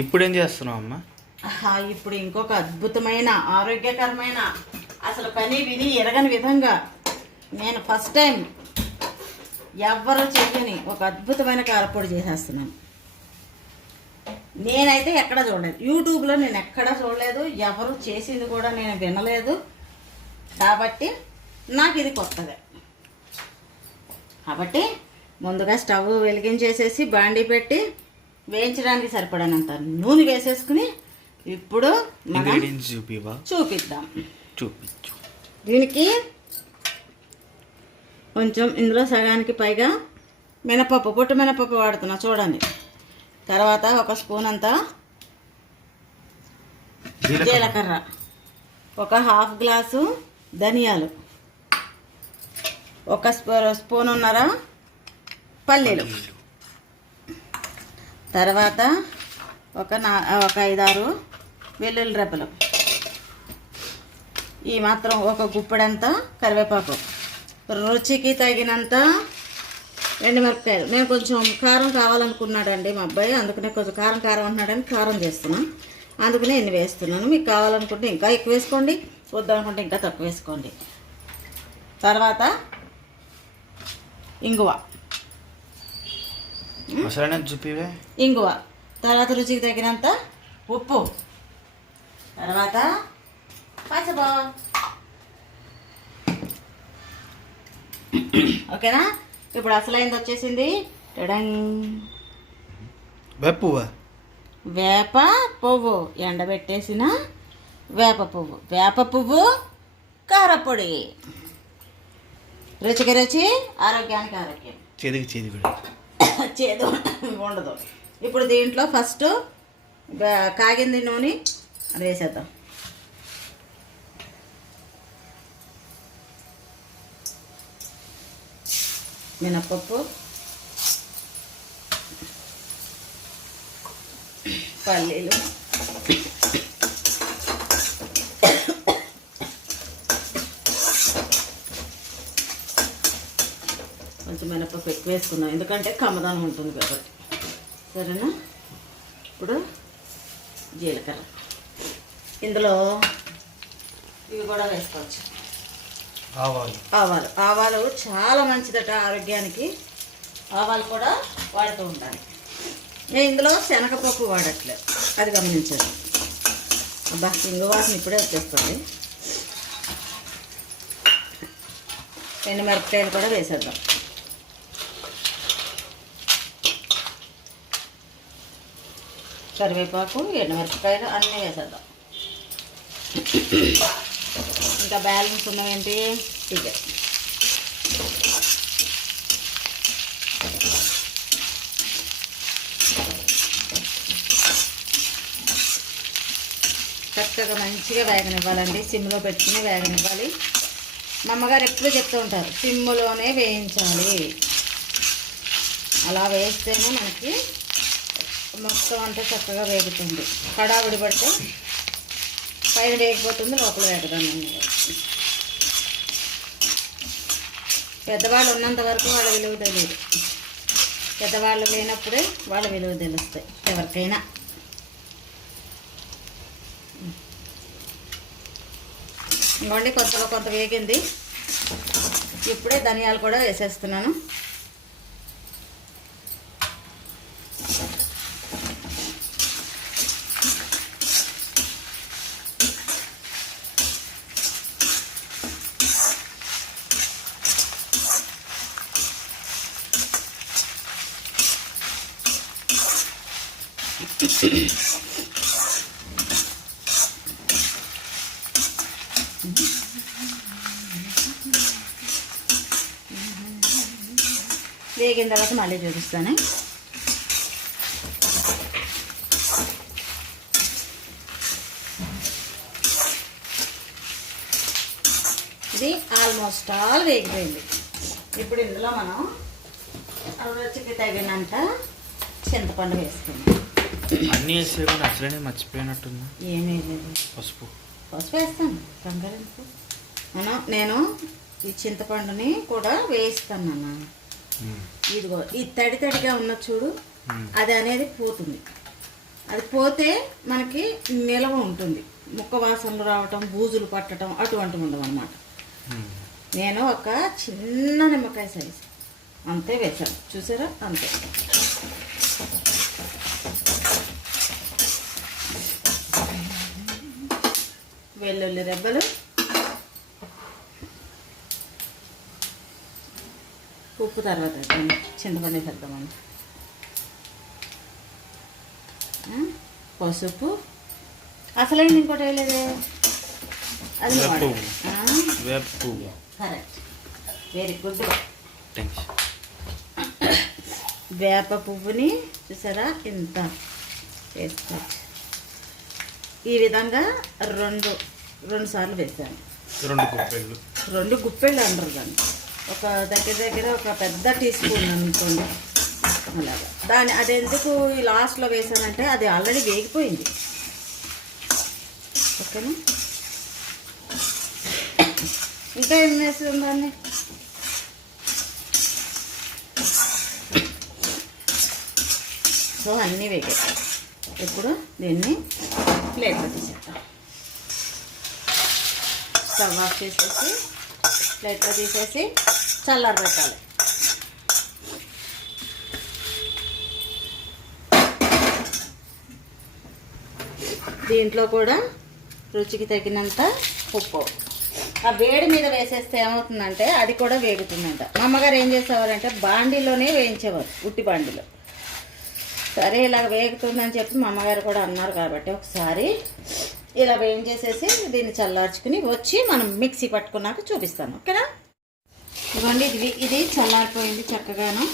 ఇప్పుడు ఏం చేస్తున్నావు అమ్మ? ఇప్పుడు ఇంకొక అద్భుతమైన ఆరోగ్యకరమైన అసలు పని విని ఎరగని విధంగా నేను ఫస్ట్ టైం ఎవ్వరూ చెయ్యని ఒక అద్భుతమైన కారపొడి చేసేస్తున్నాను. నేనైతే ఎక్కడ చూడలేదు, యూట్యూబ్లో నేను ఎక్కడా చూడలేదు, ఎవరు చేసింది కూడా నేను వినలేదు. కాబట్టి నాకు ఇది కొత్తదే. కాబట్టి ముందుగా స్టవ్ వెలిగించేసేసి బాండీ పెట్టి వేయించడానికి సరిపడానంత నూనె వేసేసుకుని ఇప్పుడు చూపిద్దాం. చూపించు. దీనికి కొంచెం ఇందులో సగానికి పైగా మినపప్పు, పొట్టు మినపప్పు వాడుతున్నా చూడండి. తర్వాత ఒక స్పూన్ అంతా జీలకర్ర, ఒక హాఫ్ గ్లాసు ధనియాలు, ఒక స్పూనున్నర పల్లీలు, తర్వాత ఒక 5-6 వెల్లుల్లి రెబ్బలు, ఈ మాత్రం ఒక గుప్పెడంతా కరివేపాకు, రుచికి తగినంత ఎండుమిరపకాయలు. నేను కొంచెం కారం కావాలనుకున్నాడండి మా అబ్బాయి, అందుకనే కొంచెం కారం అన్నాడని కారం చేస్తున్నాను, అందుకనే ఎన్ని వేస్తున్నాను. మీకు కావాలనుకుంటే ఇంకా ఎక్కువ వేసుకోండి, వద్దనుకుంటే ఇంకా తక్కువ వేసుకోండి. తర్వాత ఇంగువ, ఇంగువ, తర్వాత రుచికి తగినంత ఉప్పు, తర్వాత పసుపు. ఓకేనా? ఇప్పుడు అసలైంది వచ్చేసింది. వేప పువ్వు, ఎండబెట్టేసిన వేప పువ్వు కారపొడి. రుచికి రుచి, ఆరోగ్యానికి ఆరోగ్యం. చేదు ఉండదు. ఇప్పుడు దీంట్లో ఫస్ట్ కాగింది నూనె అది వేసేద్దాం. మినపప్పు, పల్లీలు, కొంచెం మినపప్పు ఎక్కువ వేసుకుందాం ఎందుకంటే కమ్మదనం ఉంటుంది కాబట్టి. సరేనా? ఇప్పుడు జీలకర్ర, ఇందులో ఇవి కూడా వేసుకోవచ్చు. ఆవాలు చాలా మంచిదట ఆరోగ్యానికి, ఆవాలు కూడా వాడుతూ ఉండాలి. నేను ఇందులో శనగపప్పు వాడట్లేదు, అది గమనించాను. అబ్బా, ఇంగువాసన ఇప్పుడే వచ్చేస్తుంది. ఎండుమిరపకాయలు కూడా వేసేద్దాం. కరివేపాకు, ఎండుమిరపకాయలు అన్నీ వేసేద్దాం. ఇంకా బ్యాలెన్స్ ఉన్నవేంటి? ఇదే చక్కగా మంచిగా వేగనివ్వాలండి. సిమ్లో పెట్టుకుని వేగనివ్వాలి. మా అమ్మగారు ఎప్పుడూ చెప్తూ ఉంటారు, సిమ్లోనే వేయించాలి. అలా వేస్తేనే మనకి మొత్తం అంటే చక్కగా వేగుతుంది. హడావిడి పడితే పైన వేగిపోతుంది, లోపల వేగదాన్ని. పెద్దవాళ్ళు ఉన్నంత వరకు వాళ్ళ విలువ తెలియదు, పెద్దవాళ్ళు లేనప్పుడే వాళ్ళ విలువ తెలుస్తాయి ఎవరికైనా. ఇంకోండి కొత్తలో కొంత వేగింది. ఇప్పుడే ధనియాలు కూడా వేసేస్తున్నాను. వేగిన తర్వాత మళ్ళీ చూపిస్తాను. ఇది ఆల్మోస్ట్ ఆల్ వేగిపోయింది. ఇప్పుడు ఇందులో మనం రుచికి తగినంత చింతపండు వేసుకుందాం. అన్నీ వేసే కూడా అసలనే మర్చిపోయినట్టుంది. ఏమీ లేదు, పసుపు వేస్తాను కంగారెందుకు. నేను ఈ చింతపండుని కూడా వేయిస్తాను అన్న. ఇదిగో ఈ తడిగా ఉన్న చూడు, అది అనేది పోతుంది. అది పోతే మనకి నిలవ ఉంటుంది. ముక్క వాసనలు రావటం, బూజులు పట్టడం అటువంటివి ఉండవు అన్నమాట. నేను ఒక చిన్న నిమ్మకాయ సైజు అంతే వేసాను, చూసారా? అంతే. వెల్లుల్లి రెబ్బలు, ఉప్పు తర్వాత చింతపండు పెద్దామని, పసుపు, అసలైంది ఇంకోటి వేయలేదే, అది కరెక్ట్, వెరీ గుడ్. వేప పువ్వుని చూసారా ఇంత వేసుకోవచ్చు. ఈ విధంగా రెండు సార్లు వేసాను. 2 గుప్పెళ్ళు అంటారు దాన్ని. ఒక దగ్గర ఒక పెద్ద టీ స్పూన్ అనుకోండి అలాగా. అది ఎందుకు ఈ లాస్ట్లో వేసానంటే అది ఆల్రెడీ వేగిపోయింది. ఓకేనా? ఇంకా ఏం వేస్తుంది దాన్ని? సో అన్నీ వేగాయి. ఇప్పుడు దీన్ని ప్లేట్లో తీసేద్దాం. స్టవ్ ఆఫ్ చేసేసి ప్లేట్లో తీసేసి చల్లారబెట్టాలి. దీంట్లో కూడా రుచికి తగినంత ఉప్పు. ఆ వేడి మీద వేసేస్తే ఏమవుతుందంటే అది కూడా వేగుతుందంట. మా అమ్మగారు ఏం చేసేవారంటే బాండీలోనే వేయించేవారు, ఉట్టి బాండీలో. సరే ఇలా వేగుతుందని చెప్పి మా అమ్మగారు కూడా అన్నారు కాబట్టి ఒకసారి ఇలా వేయించేసేసి దీన్ని చల్లార్చుకుని వచ్చి మనం మిక్సీ పట్టుకున్నాక చూపిస్తాను. ఓకేనా? ఇవ్వండి, ఇది చల్లారిపోయింది చక్కగాను.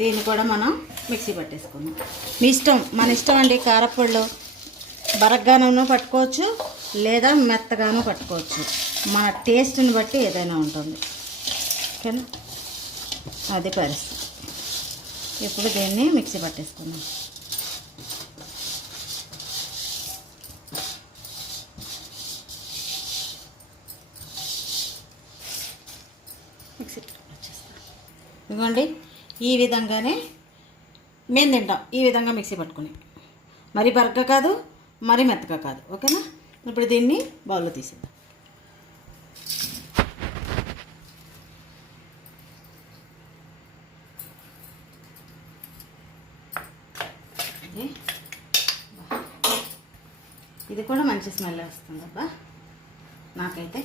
దీన్ని కూడా మనం మిక్సీ పట్టేసుకున్నాం. మీ ఇష్టం, మన ఇష్టం అండి. కారపొడిలో బరగ్గానూ పట్టుకోవచ్చు లేదా మెత్తగానూ పట్టుకోవచ్చు. మన టేస్ట్ని బట్టి ఏదైనా ఉంటుంది. ఓకేనా? అది పరిస్థితి. ఇప్పుడు దీన్ని మిక్సీ పట్టేసుకున్నాం. మిక్సీ వచ్చేస్తాం. ఇదిగోండి, ఈ విధంగానే మేము తింటాం. ఈ విధంగా మిక్సీ పట్టుకుని, మరి బరగ్గా కాదు, మరి మెత్తగా కాదు. ఓకేనా? ఇప్పుడు దీన్ని బౌల్లో తీసేద్దాం. ఇది కూడా మంచి స్మెల్ వస్తుంది అబ్బా నాకైతే.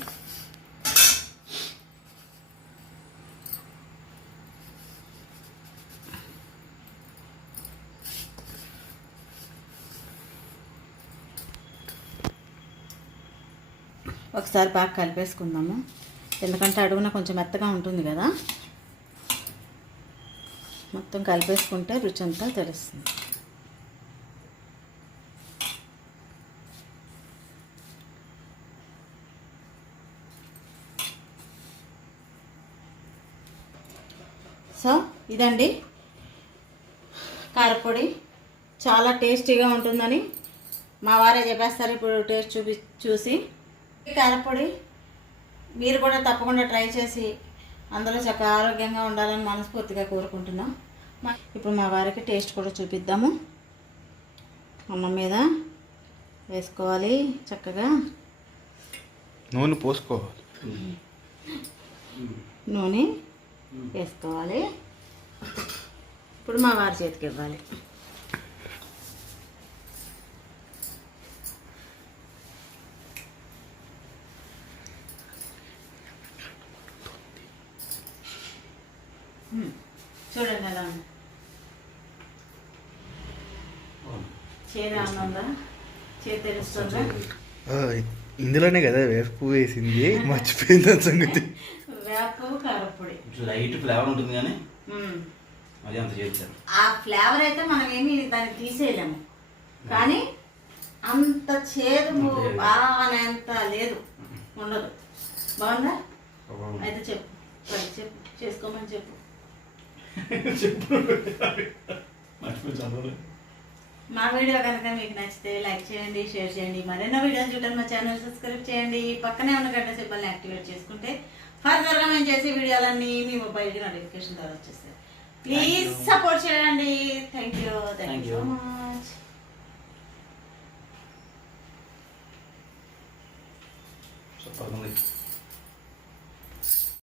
ఒకసారి బాగా కలిపేసుకుందాము, ఎందుకంటే అడుగున కొంచెం మెత్తగా ఉంటుంది కదా. మొత్తం కలిపేసుకుంటే రుచి అంతా తెలుస్తుంది. సో ఇదండి కారపొడి, చాలా టేస్టీగా ఉంటుందని మా వారే చెప్పేస్తారు. ఇప్పుడు టేస్ట్ చూసి కారపొడి మీరు కూడా తప్పకుండా ట్రై చేసి అందులో చక్కగా ఆరోగ్యంగా ఉండాలని మనస్ఫూర్తిగా కోరుకుంటున్నాం. ఇప్పుడు మా వారికి టేస్ట్ కూడా చూపిద్దాము. అన్నం మీద వేసుకోవాలి, చక్కగా నూనె పోసుకోవాలి. నూనె వేసుకోవాలి. ఇప్పుడు మా వారి చేతికి ఇవ్వాలి. చూడండి ఎలా ఉంది. చేదు ఉందా? చేతి తెలుస్తుందా? ఇందులోనే కదా వేప పువ్వు వేసింది, మర్చిపోయింది సంగతి. వేప పువ్వు కారపొడి లైట్ ఫ్లేవర్ ఉంటుంది కానీ అది అంత చేశారు. ఆ ఫ్లేవర్ అయితే మనం ఏమి దాన్ని తీసేయలేము, కానీ అంత చేదు అనేంత లేదు, ఉండదు. బాగుందా? అయితే చెప్పు చేసుకోమని చెప్పు. మా వీడియో కనుక మీకు నచ్చితే లైక్ చేయండి, షేర్ చేయండి. మరెన్నో వీడియోస్ చూడండి, మా ఛానల్ సబ్స్క్రైబ్ చేయండి. పక్కనే ఉన్న గంట సింబల్ని యాక్టివేట్ చేసుకుంటే ఫర్దర్గా మేము చేసే వీడియోలన్నీ మీ మొబైల్కి నోటిఫికేషన్ ద్వారా వచ్చేస్తాయి. ప్లీజ్ సపోర్ట్ చేయండి. Thank you Thank you. So much. Super ఉంది.